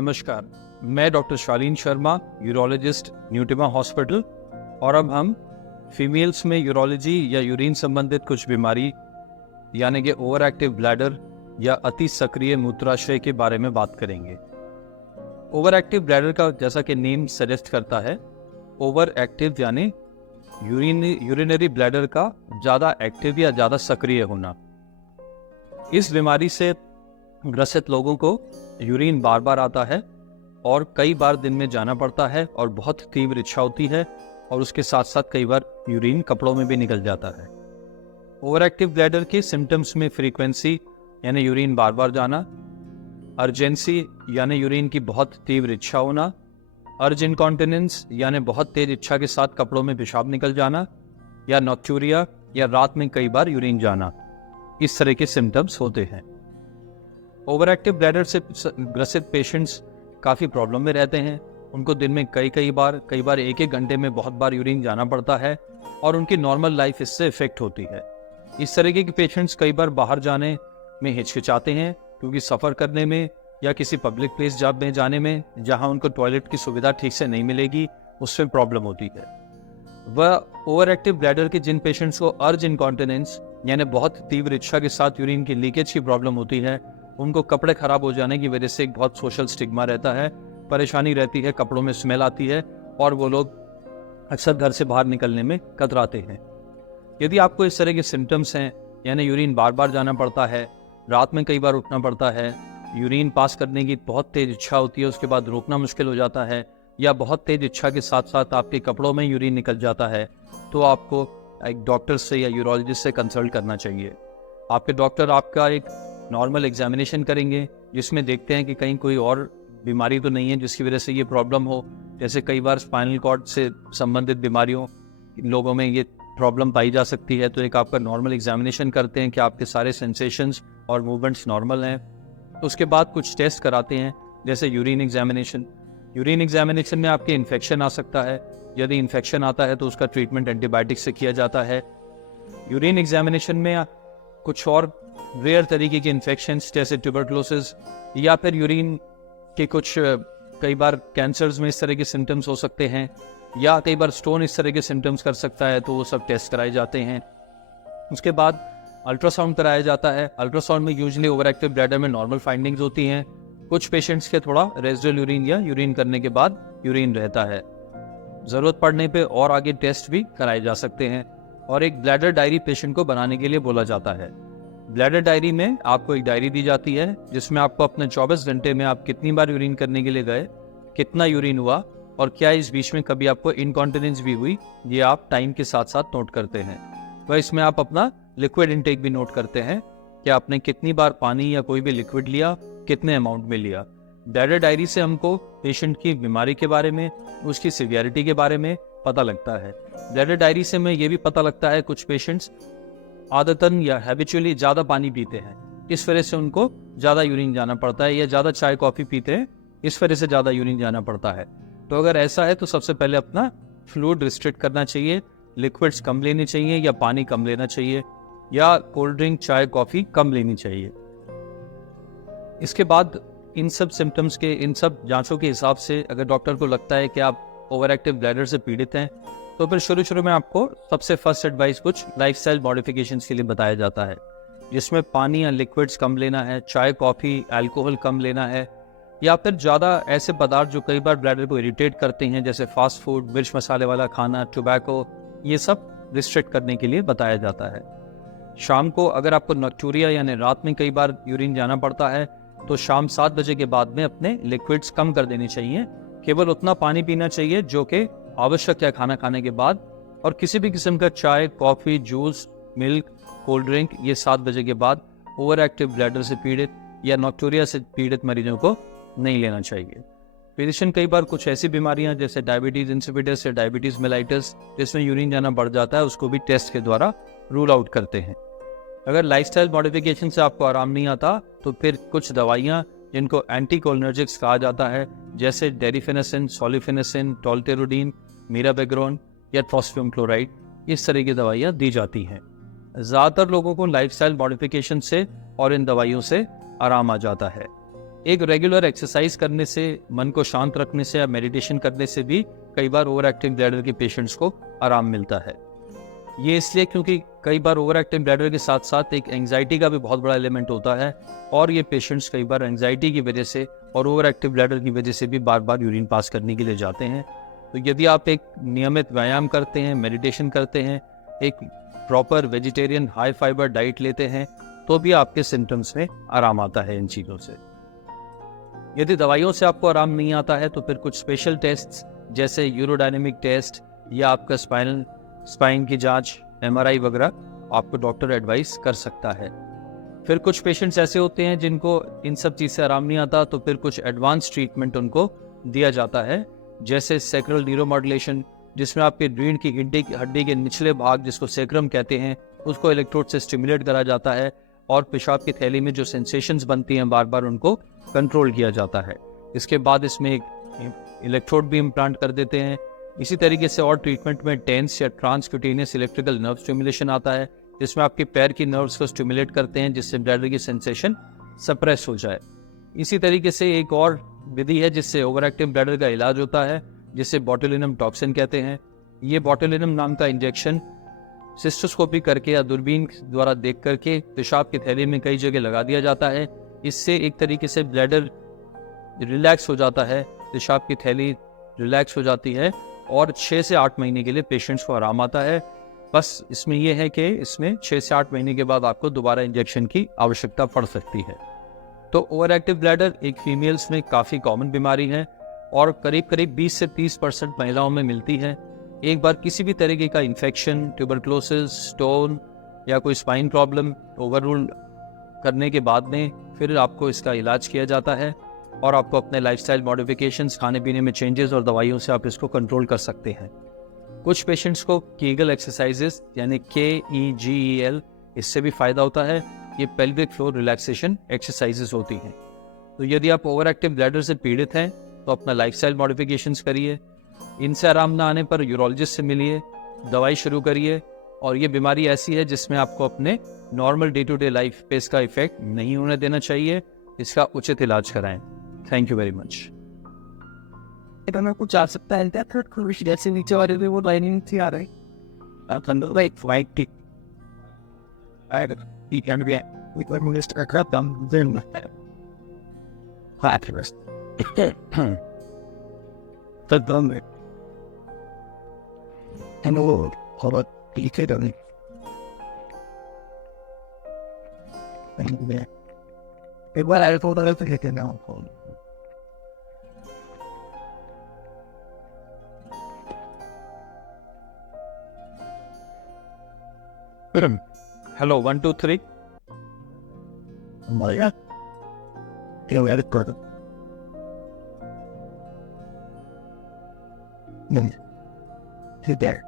नमस्कार, मैं डॉक्टर शालीन Sharma, urologist, Nutema hospital. और अब हम फीमेल्स में यूरोलॉजी या यूरिन संबंधित कुछ बीमारी यानी कि ओवर एक्टिव ब्लैडर या अति सक्रिय मूत्राशय के बारे में बात करेंगे। ओवर एक्टिव ब्लैडर का जैसा कि नेम सजेस्ट करता है, ओवर एक्टिव यानी यूरिनरी ब्लैडर का ज़्यादा एक्टिव या ज़्यादा सक्रिय होना। इस बीमारी से ग्रसित लोगों को यूरिन बार बार आता है और कई बार दिन में जाना पड़ता है और बहुत तीव्र इच्छा होती है, और उसके साथ साथ कई बार यूरिन कपड़ों में भी निकल जाता है। ओवर एक्टिव ब्लैडर के सिम्टम्स में फ्रीक्वेंसी यानी यूरिन बार बार जाना, अर्जेंसी यानी यूरिन की बहुत तीव्र इच्छा होना, अर्ज इनकॉन्टिनेंस यानी बहुत तेज इच्छा के साथ कपड़ों में पेशाब निकल जाना, या नॉक्टूरिया या रात में कई बार यूरिन जाना, इस तरह के सिम्टम्स होते हैं। ओवर एक्टिव ब्लैडर से ग्रसित पेशेंट्स काफ़ी प्रॉब्लम में रहते हैं। उनको दिन में कई बार एक घंटे में बहुत बार यूरिन जाना पड़ता है और उनकी नॉर्मल लाइफ इससे इफेक्ट होती है। इस तरीके के पेशेंट्स कई बार बाहर जाने में हिचकिचाते हैं, क्योंकि सफ़र करने में या किसी पब्लिक प्लेस में जाने में जहां उनको टॉयलेट की सुविधा ठीक से नहीं मिलेगी, उसमें प्रॉब्लम होती है। वह ओवर एक्टिव ब्लैडर के जिन पेशेंट्स को अर्ज इनकॉन्टिनेंस यानी बहुत तीव्र इच्छा के साथ यूरिन की लीकेज की प्रॉब्लम होती है, उनको कपड़े खराब हो जाने की वजह से एक बहुत सोशल स्टिग्मा रहता है, परेशानी रहती है, कपड़ों में स्मेल आती है और वो लोग अक्सर घर से बाहर निकलने में कतराते हैं। यदि आपको इस तरह के सिम्टम्स हैं, यानी यूरिन बार बार जाना पड़ता है, रात में कई बार उठना पड़ता है, यूरिन पास करने की बहुत तेज इच्छा होती है, उसके बाद रोकना मुश्किल हो जाता है, या बहुत तेज इच्छा के साथ साथ आपके कपड़ों में यूरिन निकल जाता है, तो आपको एक डॉक्टर से या यूरोलॉजिस्ट से कंसल्ट करना चाहिए। आपके डॉक्टर आपका एक नॉर्मल एग्जामिनेशन करेंगे, जिसमें देखते हैं कि कहीं कोई और बीमारी तो नहीं है जिसकी वजह से ये प्रॉब्लम हो। जैसे कई बार स्पाइनल कॉर्ड से संबंधित बीमारियों लोगों में ये प्रॉब्लम पाई जा सकती है, तो एक आपका नॉर्मल एग्जामिनेशन करते हैं कि आपके सारे सेंसेशंस और मूवमेंट्स नॉर्मल हैं। उसके बाद कुछ टेस्ट कराते हैं, जैसे यूरिन एग्जामिनेशन। यूरिन एग्जामिनेशन में आपके इन्फेक्शन आ सकता है। यदि इन्फेक्शन आता है तो उसका ट्रीटमेंट एंटीबायोटिक से किया जाता है। यूरिन एग्जामिनेशन में कुछ और रेयर तरीके के इन्फेक्शंस जैसे ट्यूबरकुलोसिस या फिर यूरिन के कुछ कई बार कैंसर्स में इस तरह के सिम्टम्स हो सकते हैं, या कई बार स्टोन इस तरह के सिम्टम्स कर सकता है, तो वो सब टेस्ट कराए जाते हैं। उसके बाद अल्ट्रासाउंड कराया जाता है। अल्ट्रासाउंड में यूजुअली ओवर एक्टिव ब्लैडर में नॉर्मल फाइंडिंग्स होती हैं। कुछ पेशेंट्स के थोड़ा रेजिडुअल यूरिन या यूरिन करने के बाद यूरिन रहता है। ज़रूरत पड़ने पे और आगे टेस्ट भी कराए जा सकते हैं। और एक ब्लैडर डायरी पेशेंट को बनाने के लिए बोला जाता है। ब्लैडर डायरी में आपको एक डायरी दी जाती है, जिसमें आपको अपने 24 घंटे में आप कितनी बार यूरिन करने के लिए गए, कितना यूरिन हुआ और क्या इस बीच में कभी आपको इनकॉन्टिनेंस भी हुई, ये आप टाइम के साथ साथ नोट करते हैं। वह इसमें आप अपना लिक्विड इनटेक भी नोट करते हैं कि आपने कितनी बार पानी या कोई भी लिक्विड लिया, कितने अमाउंट में लिया। ब्लैडर डायरी से हमको पेशेंट की बीमारी के बारे में, उसकी सीवियरिटी के बारे में पता लगता है। ब्लैडर डायरी से हमें ये भी पता लगता है कुछ पेशेंट्स आदतन या हैबिचुअली ज़्यादा पानी पीते हैं, इस वजह से उनको ज़्यादा यूरिन जाना पड़ता है, या ज़्यादा चाय कॉफ़ी पीते हैं, इस वजह से ज़्यादा यूरिन जाना पड़ता है। तो अगर ऐसा है तो सबसे पहले अपना फ्लूइड रिस्ट्रिक्ट करना चाहिए, लिक्विड्स कम लेने चाहिए या पानी कम लेना चाहिए, या कोल्ड ड्रिंक, चाय, कॉफ़ी कम लेनी चाहिए। इसके बाद इन सब सिम्टम्स के, इन सब जांचों के हिसाब से अगर डॉक्टर को लगता है कि आप ओवर एक्टिव ब्लैडर से पीड़ित हैं, तो फिर शुरू में आपको सबसे फर्स्ट एडवाइस कुछ लाइफस्टाइल मॉडिफिकेशंस के लिए बताया जाता है, जिसमें पानी या लिक्विड्स कम लेना है, चाय, कॉफ़ी, अल्कोहल कम लेना है, या फिर ज़्यादा ऐसे पदार्थ जो कई बार ब्लैडर को इरिटेट करते हैं, जैसे फास्ट फूड, मिर्च मसाले वाला खाना, टोबैको, ये सब रिस्ट्रिक्ट करने के लिए बताया जाता है। शाम को अगर आपको नॉक्टूरिया यानी रात में कई बार यूरिन जाना पड़ता है, तो शाम 7 बजे के बाद में अपने लिक्विड्स कम कर देने चाहिए। केवल उतना पानी पीना चाहिए जो कि आवश्यक है खाना खाने के बाद, और किसी भी किस्म का चाय, coffee, juice, milk, cold drink ये 7 बजे के बाद ओवर एक्टिव ब्लैडर से पीड़ित या नॉक्टूरिया से पीड़ित मरीजों को नहीं लेना चाहिए। पेशेंट कई बार कुछ ऐसी बीमारियां जैसे डायबिटीज़ इंसिपिडस या डायबिटीज़ मेलाइटिस, जिसमें यूरिन जाना बढ़ जाता है, उसको भी टेस्ट के द्वारा रूल आउट करते हैं। अगर लाइफस्टाइल मॉडिफिकेशन से आपको आराम नहीं आता, तो फिर कुछ दवाइयाँ जिनको एंटीकोलिनर्जिक्स कहा जाता है, जैसे डेरिफेनेसिन, सोलिफेनेसिन, टोल्टेरोडीन, मीराबेग्रोन या ट्रोस्पियम क्लोराइड, इस तरह की दवाइयाँ दी जाती हैं। ज़्यादातर लोगों को लाइफस्टाइल मॉडिफिकेशन से और इन दवाइयों से आराम आ जाता है। एक रेगुलर एक्सरसाइज करने से, मन को शांत रखने से या मेडिटेशन करने से भी कई बार ओवर एक्टिव ब्लैडर के पेशेंट्स को आराम मिलता है। ये इसलिए क्योंकि कई बार ओवर एक्टिव ब्लैडर के साथ साथ एक एंजाइटी का भी बहुत बड़ा एलिमेंट होता है, और ये पेशेंट्स कई बार एंजाइटी की वजह से और ओवर एक्टिव ब्लैडर की वजह से भी बार बार यूरिन पास करने के लिए जाते हैं। तो यदि आप एक नियमित व्यायाम करते हैं, मेडिटेशन करते हैं, एक proper vegetarian high fibre diet लेते हैं, तो भी आपके सिम्टम्स में आराम आता है इन चीज़ों से। यदि दवाइयों से आपको आराम नहीं आता है तो फिर कुछ स्पेशल टेस्ट जैसे यूरोडायनेमिक टेस्ट या आपका स्पाइन की जांच, MRI वगैरह आपको डॉक्टर एडवाइस कर सकता है। फिर कुछ पेशेंट्स ऐसे होते हैं जिनको इन सब चीज़ से आराम नहीं आता, तो फिर कुछ एडवांस ट्रीटमेंट उनको दिया जाता है, जैसे सैक्रल न्यूरोमॉड्यूलेशन, जिसमें आपके रीढ़ की हड्डी के निचले भाग, जिसको सैक्रम कहते हैं, उसको इलेक्ट्रोड से स्टिमुलेट करा जाता है, और पेशाब की थैली में जो सेंसेशंस बनती हैं बार बार उनको कंट्रोल किया जाता है। इसके बाद इसमें एक इलेक्ट्रोड भी इम्प्लांट कर देते हैं। इसी तरीके से और ट्रीटमेंट में टेंस या ट्रांसक्यूटेनियस इलेक्ट्रिकल नर्व स्टिमुलेशन आता है, जिसमें आपके पैर की नर्व्स को स्टिमुलेट करते हैं जिससे ब्लैडर की सेंसेशन सप्रेस हो जाए। इसी तरीके से एक और विधि है जिससे ओवर एक्टिव ब्लैडर का इलाज होता है, जिसे बोटुलिनम टॉक्सिन कहते हैं। ये बोटुलिनम नाम का इंजेक्शन सिस्टोस्कोपी करके या दूरबीन द्वारा देख करके पेशाब की थैली में कई जगह लगा दिया जाता है। इससे एक तरीके से ब्लैडर रिलैक्स हो जाता है, पेशाब की थैली रिलैक्स हो जाती है, और 6 से 8 महीने के लिए पेशेंट्स को आराम आता है। बस इसमें यह है कि इसमें 6 से 8 महीने के बाद आपको दोबारा इंजेक्शन की आवश्यकता पड़ सकती है। तो ओवर एक्टिव ब्लैडर एक फीमेल्स में काफ़ी कॉमन बीमारी है और करीब करीब 20 से 30% महिलाओं में मिलती है। एक बार किसी भी तरीके का इन्फेक्शन, ट्यूबरक्लोसिस, स्टोन या कोई स्पाइन प्रॉब्लम ओवररूल करने के बाद में फिर आपको इसका इलाज किया जाता है, और आपको अपने लाइफस्टाइल मॉडिफिकेशंस, खाने पीने में चेंजेस और दवाइयों से आप इसको कंट्रोल कर सकते हैं। कुछ पेशेंट्स को कीगल एक्सरसाइजेस यानी KEGEL, इससे भी फ़ायदा होता है। ये पेल्विक फ्लोर रिलैक्सेशन एक्सरसाइजेस होती हैं। तो यदि आप ओवर एक्टिव ब्लैडर से पीड़ित हैं तो अपना लाइफस्टाइल मॉडिफिकेशंस करिए, इनसे आराम ना आने पर यूरोलॉजिस्ट से मिलिए, दवाई शुरू करिए, और ये बीमारी ऐसी है जिसमें आपको अपने normal day to day life पे इसका इफेक्ट नहीं होने देना चाहिए। इसका उचित इलाज कराएं। Thank you very much. इधर में कुछ आ सकता है क्या? थर्ड क्रूश जैसे नीचे वाले में वो लाइनिंग थी आ रही अंदर लाइक वाइट टिक आएगा ही can be with one minister crap down then factors तदम में एंड वो और लिखे डालने एक बार आए तो उधर से लेके ना हो। Hello, 1 2 3. Maria, here we are, brother. Sit there.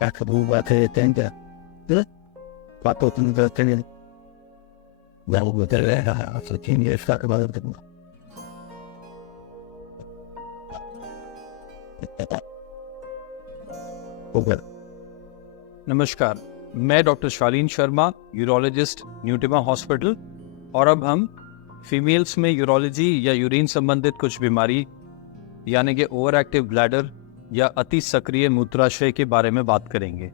That's a move I pay attention. Good. What open the thing? Well, we'll tell you after 10 years, talk about it. नमस्कार, मैं डॉक्टर शालीन शर्मा, यूरोलॉजिस्ट, न्यूटिमा हॉस्पिटल, और अब हम females में urology या urine संबंधित कुछ बीमारी यानी कि ओवर एक्टिव ब्लैडर या अति सक्रिय मूत्राशय के बारे में बात करेंगे।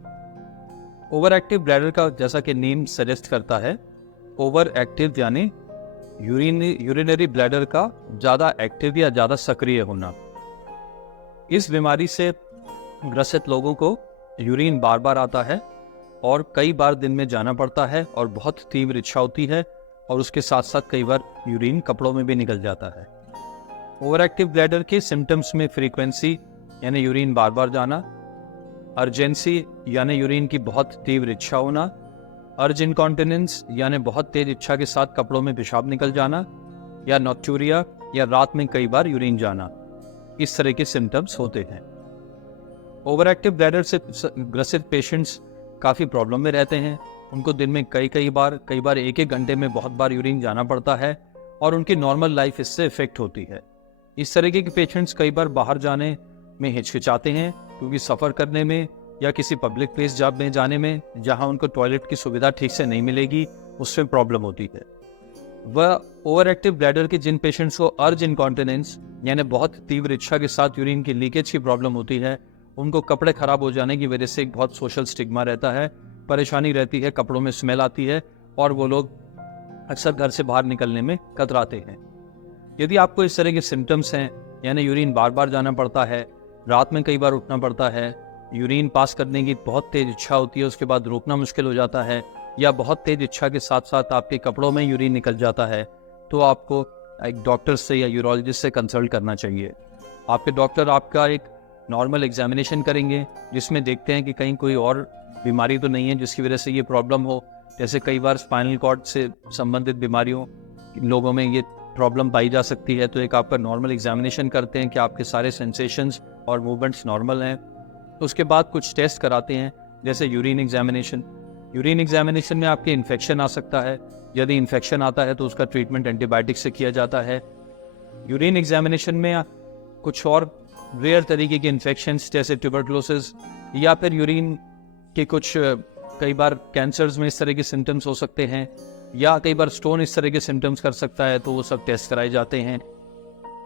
ओवर एक्टिव ब्लैडर का, जैसा कि नेम सजेस्ट करता है, ओवर एक्टिव यानी यूरिनरी ब्लैडर का ज़्यादा एक्टिव या ज़्यादा सक्रिय होना। इस बीमारी से ग्रसित लोगों को यूरिन बार बार आता है और कई बार दिन में जाना पड़ता है, और बहुत तीव्र इच्छा होती है, और उसके साथ साथ कई बार यूरिन कपड़ों में भी निकल जाता है। ओवर एक्टिव ब्लैडर के सिम्टम्स में फ्रीक्वेंसी यानी यूरिन बार बार जाना, अर्जेंसी यानी यूरिन की बहुत तीव्र इच्छा होना, अर्ज इनकॉन्टिनेंस यानी बहुत तेज इच्छा के साथ कपड़ों में पेशाब निकल जाना, या नॉक्टूरिया या रात में कई बार यूरिन जाना, इस तरह के सिम्टम्स होते हैं। ओवर एक्टिव ब्लैडर से ग्रसित पेशेंट्स काफ़ी प्रॉब्लम में रहते हैं। उनको दिन में कई बार एक घंटे में बहुत बार यूरिन जाना पड़ता है, और उनकी नॉर्मल लाइफ इससे इफेक्ट होती है। इस तरीके के पेशेंट्स कई बार बाहर जाने में हिचकिचाते हैं क्योंकि सफ़र करने में या किसी पब्लिक प्लेस में जाने में जहां उनको टॉयलेट की सुविधा ठीक से नहीं मिलेगी, उसमें प्रॉब्लम होती है। वह ओवर एक्टिव ब्लैडर के जिन पेशेंट्स को अर्ज इनकॉन्टिनेंस यानी बहुत तीव्र इच्छा के साथ यूरिन की लीकेज की प्रॉब्लम होती है, उनको कपड़े खराब हो जाने की वजह से एक बहुत सोशल स्टिग्मा रहता है, परेशानी रहती है, कपड़ों में स्मेल आती है और वो लोग अक्सर घर से बाहर निकलने में कतराते हैं। यदि आपको इस तरह के सिम्टम्स हैं, यानी यूरिन बार बार जाना पड़ता है, रात में कई बार उठना पड़ता है, यूरिन पास करने की बहुत तेज इच्छा होती है, उसके बाद रोकना मुश्किल हो जाता है, या बहुत तेज इच्छा के साथ साथ आपके कपड़ों में यूरिन निकल जाता है, तो आपको एक डॉक्टर से या यूरोलॉजिस्ट से कंसल्ट करना चाहिए। आपके डॉक्टर आपका एक नॉर्मल एग्जामिनेशन करेंगे जिसमें देखते हैं कि कहीं कोई और बीमारी तो नहीं है जिसकी वजह से ये प्रॉब्लम हो। जैसे कई बार स्पाइनल कॉर्ड से संबंधित बीमारियों लोगों में ये प्रॉब्लम पाई जा सकती है, तो एक आपका नॉर्मल एग्जामिनेशन करते हैं कि आपके सारे सेंसेशंस और मूवमेंट्स नॉर्मल हैं। उसके बाद कुछ टेस्ट कराते हैं, जैसे यूरिन एग्जामिनेशन। यूरिन एग्जामिनेशन में आपके इन्फेक्शन आ सकता है, यदि इन्फेक्शन आता है तो उसका ट्रीटमेंट एंटीबायोटिक से किया जाता है। यूरिन एग्जामिनेशन में कुछ और रेयर तरीके के इन्फेक्शंस जैसे ट्यूबरकुलोसिस या फिर यूरिन के कुछ कई बार कैंसर्स में इस तरह के सिम्टम्स हो सकते हैं, या कई बार स्टोन इस तरह के सिम्टम्स कर सकता है, तो वो सब टेस्ट कराए जाते हैं।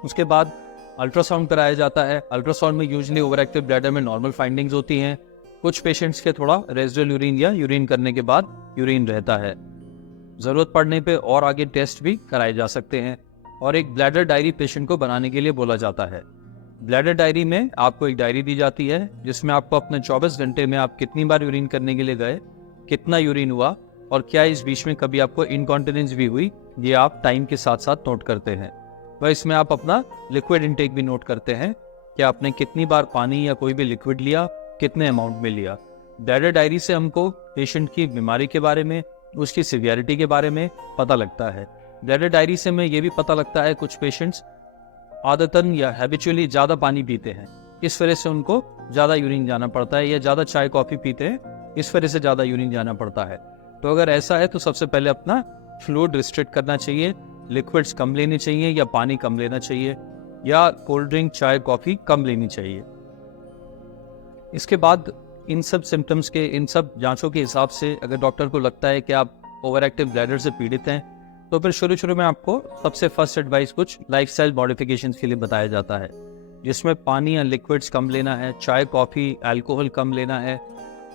उसके बाद अल्ट्रासाउंड कराया जाता है। अल्ट्रासाउंड में यूजुअली ओवर एक्टिव ब्लैडर में नॉर्मल फाइंडिंग्स होती हैं। कुछ पेशेंट्स के थोड़ा रेजिडुअल यूरिन या यूरिन करने के बाद यूरिन रहता है। ज़रूरत पड़ने पे और आगे टेस्ट भी कराए जा सकते हैं। और एक ब्लैडर डायरी पेशेंट को बनाने के लिए बोला जाता है। ब्लैडर डायरी में आपको एक डायरी दी जाती है जिसमें आपको अपने 24 घंटे में आप कितनी बार यूरिन करने के लिए गए, कितना यूरिन हुआ और क्या इस बीच में कभी आपको इनकॉन्टिनेंस भी हुई, ये आप टाइम के साथ साथ नोट करते हैं। वह इसमें आप अपना लिक्विड इनटेक भी नोट करते हैं कि आपने कितनी बार पानी या कोई भी लिक्विड लिया, कितने अमाउंट में लिया। ब्लैडर डायरी से हमको पेशेंट की बीमारी के बारे में, उसकी सीवियरिटी के बारे में पता लगता है। ब्लैडर डायरी से हमें ये भी पता लगता है कुछ पेशेंट्स आदतन या हैबिचुअली ज़्यादा पानी पीते हैं, इस वजह से उनको ज़्यादा यूरिन जाना पड़ता है, या ज़्यादा चाय कॉफ़ी पीते हैं, इस वजह से ज़्यादा यूरिन जाना पड़ता है। तो अगर ऐसा है तो सबसे पहले अपना फ्लूइड रिस्ट्रिक्ट करना चाहिए, लिक्विड्स कम लेने चाहिए या पानी कम लेना चाहिए, या कोल्ड ड्रिंक चाय कॉफ़ी कम लेनी चाहिए। इसके बाद इन सब सिम्टम्स के, इन सब जांचों के हिसाब से अगर डॉक्टर को लगता है कि आप ओवर एक्टिव ब्लैडर से पीड़ित हैं, तो फिर शुरू में आपको सबसे फर्स्ट एडवाइस कुछ लाइफस्टाइल मॉडिफिकेशंस के लिए बताया जाता है, जिसमें पानी या लिक्विड्स कम लेना है, चाय कॉफ़ी अल्कोहल कम लेना है,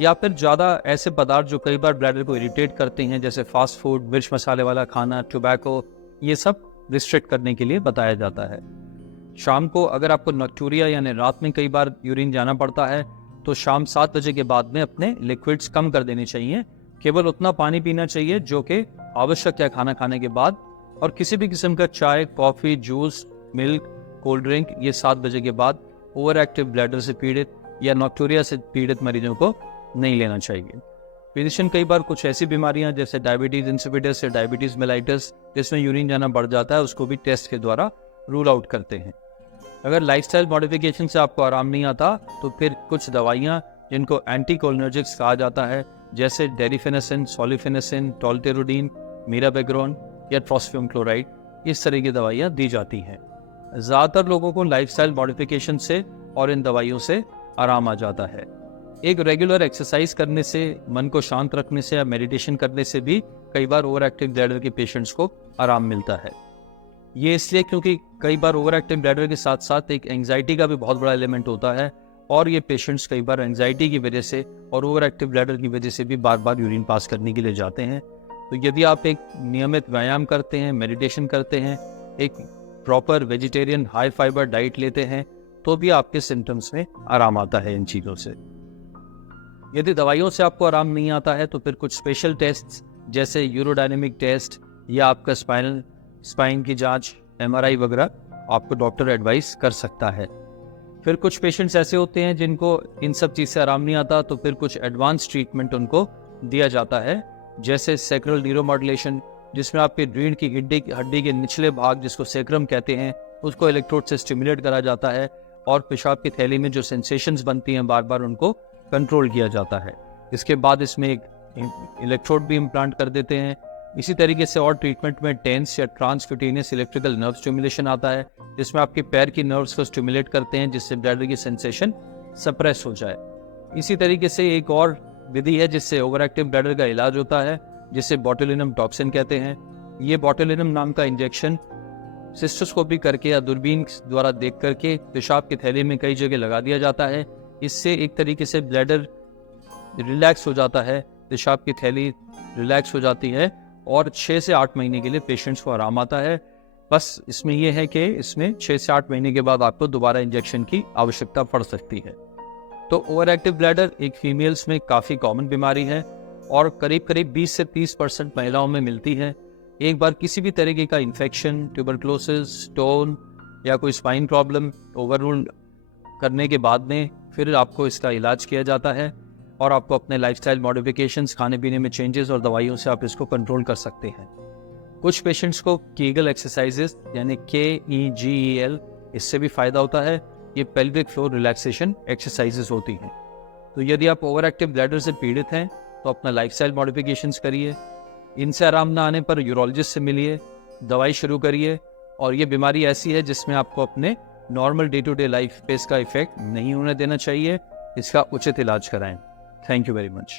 या फिर ज़्यादा ऐसे पदार्थ जो कई बार ब्लैडर को इरिटेट करते हैं जैसे फास्ट फूड, मिर्च मसाले वाला खाना, टोबैको, ये सब रिस्ट्रिक्ट करने के लिए बताया जाता है। शाम को अगर आपको नॉक्टूरिया यानी रात में कई बार यूरिन जाना पड़ता है, तो शाम 7 बजे के बाद में अपने लिक्विड्स कम कर देने चाहिए। केवल उतना पानी पीना चाहिए जो कि आवश्यक है खाना खाने के बाद, और किसी भी किस्म का चाय, coffee, juice, milk, cold drink ये 7 बजे के बाद ओवर एक्टिव ब्लैडर से पीड़ित या नॉक्टूरिया से पीड़ित मरीजों को नहीं लेना चाहिए। फिजिशियन कई बार कुछ ऐसी बीमारियां जैसे डायबिटीज़ इंसिपिडस या डायबिटीज़ मेलाइटिस जिसमें यूरिन जाना बढ़ जाता है, उसको भी टेस्ट के द्वारा रूल आउट करते हैं। अगर लाइफस्टाइल मॉडिफिकेशन से आपको आराम नहीं आता, तो फिर कुछ दवाइयाँ जिनको एंटीकोलिनर्जिक्स कहा जाता है, जैसे डेरिफेनेसिन, सॉलिफेनेसिन, टोल्टेरोडीन, मीराबेग्रोन या ट्रोस्पियम क्लोराइड, इस तरह की दवाइयाँ दी जाती हैं। ज़्यादातर लोगों को लाइफस्टाइल मॉडिफिकेशन से और इन दवाइयों से आराम आ जाता है। एक रेगुलर एक्सरसाइज करने से, मन को शांत रखने से या मेडिटेशन करने से भी कई बार ओवर एक्टिव ब्लैडर के पेशेंट्स को आराम मिलता है। ये इसलिए क्योंकि कई बार ओवर एक्टिव ब्लैडर के साथ साथ एक एंग्जाइटी का भी बहुत बड़ा एलिमेंट होता है, और ये पेशेंट्स कई बार एंग्जाइटी की वजह से और ओवर एक्टिव ब्लैडर की वजह से भी बार बार यूरिन पास करने के लिए जाते हैं। तो यदि आप एक नियमित व्यायाम करते हैं, मेडिटेशन करते हैं, एक proper vegetarian high fibre diet लेते हैं, तो भी आपके सिम्टम्स में आराम आता है इन चीज़ों से। यदि दवाइयों से आपको आराम नहीं आता है, तो फिर कुछ स्पेशल टेस्ट जैसे यूरोडायनेमिक टेस्ट या आपका स्पाइन की जांच, MRI वगैरह आपको डॉक्टर एडवाइस कर सकता है। फिर कुछ पेशेंट्स ऐसे होते हैं जिनको इन सब चीज़ से आराम नहीं आता, तो फिर कुछ एडवांस ट्रीटमेंट उनको दिया जाता है, जैसे सैक्रल न्यूरोमॉड्यूलेशन, जिसमें आपके रीढ़ की हड्डी के निचले भाग जिसको सैक्रम कहते हैं, उसको इलेक्ट्रोड से स्टिमुलेट करा जाता है, और पेशाब की थैली में जो सेंसेशंस बनती हैं बार बार उनको कंट्रोल किया जाता है। इसके बाद इसमें एक इलेक्ट्रोड भी इम्प्लांट कर देते हैं, इसी तरीके से और ट्रीटमेंट में टेंस या ट्रांसक्यूटेनियस इलेक्ट्रिकल नर्व स्टिमुलेशन आता है, जिसमें आपके पैर की नर्व्स को स्टिमुलेट करते हैं जिससे ब्लैडर की सेंसेशन सप्रेस हो जाए। इसी तरीके से एक और विधि है जिससे ओवर एक्टिव ब्लैडर का इलाज होता है, जिसे बोटुलिनम टॉक्सिन कहते हैं। ये बोटुलिनम नाम का इंजेक्शन सिस्टोस्कोपी करके या दूरबीन द्वारा देख करके पेशाब की थैली में कई जगह लगा दिया जाता है। इससे एक तरीके से ब्लैडर रिलैक्स हो जाता है, पेशाब की थैली रिलैक्स हो जाती है और 6 से 8 महीने के लिए पेशेंट्स को आराम आता है। बस इसमें यह है कि इसमें 6 से 8 महीने के बाद आपको दोबारा इंजेक्शन की आवश्यकता पड़ सकती है। तो ओवर एक्टिव ब्लैडर एक फीमेल्स में काफ़ी कॉमन बीमारी है और करीब करीब 20 से 30% महिलाओं में मिलती है। एक बार किसी भी तरीके का इन्फेक्शन, ट्यूबरक्लोसिस, स्टोन या कोई स्पाइन प्रॉब्लम ओवररूल करने के बाद में फिर आपको इसका इलाज किया जाता है और आपको अपने लाइफस्टाइल मॉडिफिकेशंस, खाने पीने में चेंजेस और दवाइयों से आप इसको कंट्रोल कर सकते हैं। कुछ पेशेंट्स को कीगल एक्सरसाइजेस यानी KEGEL, इससे भी फ़ायदा होता है। ये पेल्विक फ्लोर रिलैक्सेशन एक्सरसाइजेस होती हैं। तो यदि आप ओवर एक्टिव ब्लैडर से पीड़ित हैं तो अपना लाइफस्टाइल मॉडिफिकेशंस करिए, इनसे आराम ना आने पर यूरोलॉजिस्ट से मिलिए, दवाई शुरू करिए। और ये बीमारी ऐसी है जिसमें आपको अपने normal day to day life पे इसका इफेक्ट नहीं होने देना चाहिए। इसका उचित इलाज कराएं। Thank you very much.